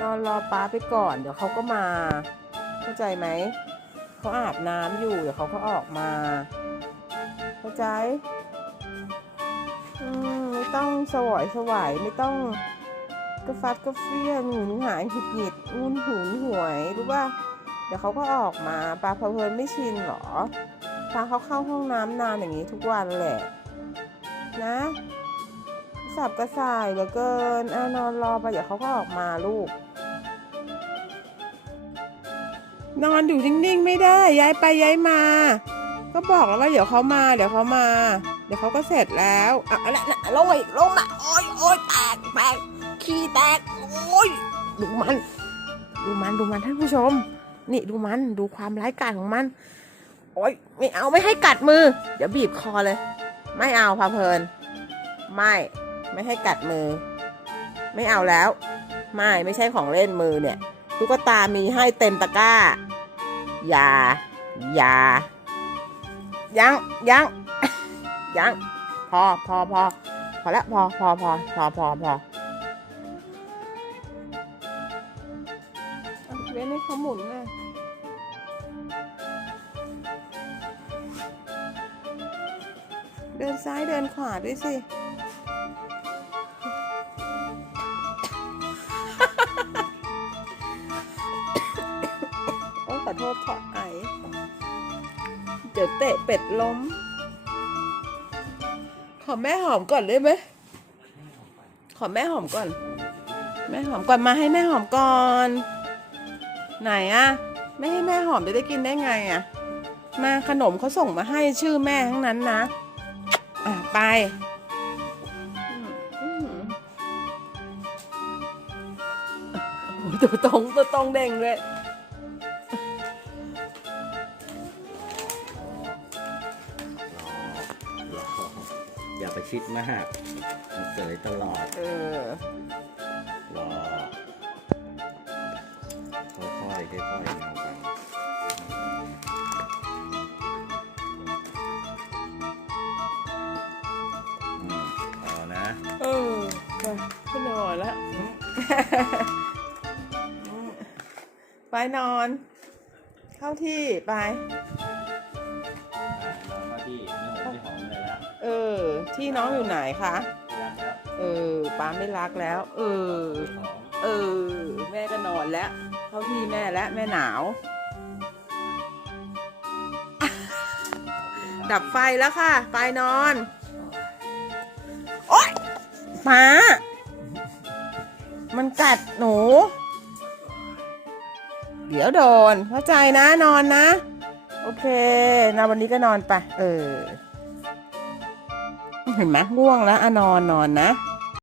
นอนรอป้าไปก่อน เดี๋ยวเขาก็มา เข้าใจไหม เขาอาบน้ำอยู่ เดี๋ยวเขาก็ออกมา เข้าใจไม่ต้องสวอยสวายไม่ต้องกระฟัดกระเฟี้ยงหงุนหายหงุดหงิดงุนหุนหวยรู้ป่ะเดี๋ยวเขาก็ออกมาปลาเพลินไม่ชินหรอพาเขาเข้าห้องน้ำนานอย่างนี้ทุกวันแหละ นะสับกระส่ายเหลือเกินอนอนรอไปเดี๋ยวเขาก็ออกมาลูก นอนอยู่นิ่งๆ ไม่ได้ย้ายไปย้ายมา ก็บอกแล้วว่าเดี๋ยวเขามา เดี๋ยวเขามา เดี๋ยวเขาก็เสร็จแล้วอะอะไรนะลงมาอีกลงมาโอ้ยโอ้ยแตกแตกขี้แตกโอ้ยดูมัน ดูมันดูมันท่านผู้ชม นี่ดูมันดูความร้ายกาจของมัน โอ้ยไม่เอาไม่ให้กัดมือ เดี๋ยวบีบคอเลย ไม่เอาพาเพลิน ไม่ไม่ให้กัดมือ ไม่เอาแล้ว ไม่ไม่ใช่ของเล่นมือเนี่ย ตุ๊กตามีให้เต็มตะกร้า อย่า อย่า ยัง ยัง ยัง พอ พอ พอ พอแล้วพอ พอ พอ พอ พอ พอเอาเว้นให้เขาหมุนนะเดินซ้ายเดินขวาด้วยสิ โอ้ขอโทษขอไอ เดี๋ยวเตะเป็ดล้ม ขอแม่หอมก่อนได้ไหม ขอแม่หอมก่อน แม่หอมก่อนมาให้แม่หอมก่อน ไหนอะไม่ให้แม่หอมจะได้กินได้ไงอะมาขนมเขาส่งมาให้ชื่อแม่ทั้งนั้นนะ อะไปโอ้โหตัวตรงตัวตรงเด้งเลย อย่าไปชิดมากมันเสยตลอดเออรอค่อยๆค่อยๆเงากันอืมพอนะเออไปไปนอนแล้วไปนอน เข้าที่ไป ที่น้องอยู่ไหนคะ เออป้าไม่รักแล้ว เออ เออ แม่ก็นอนแล้ว เข้าที่แม่แล้วแม่หนาว ดับไฟแล้วค่ะไปนอน โอ๊ยป้า มันกัดหนู เดี๋ยวโดน เข้าใจนะนอนนะ โอเคนอนวันนี้ก็นอนไป เออ เห็นไหมง่วงแล้วอะนอนนอนนะ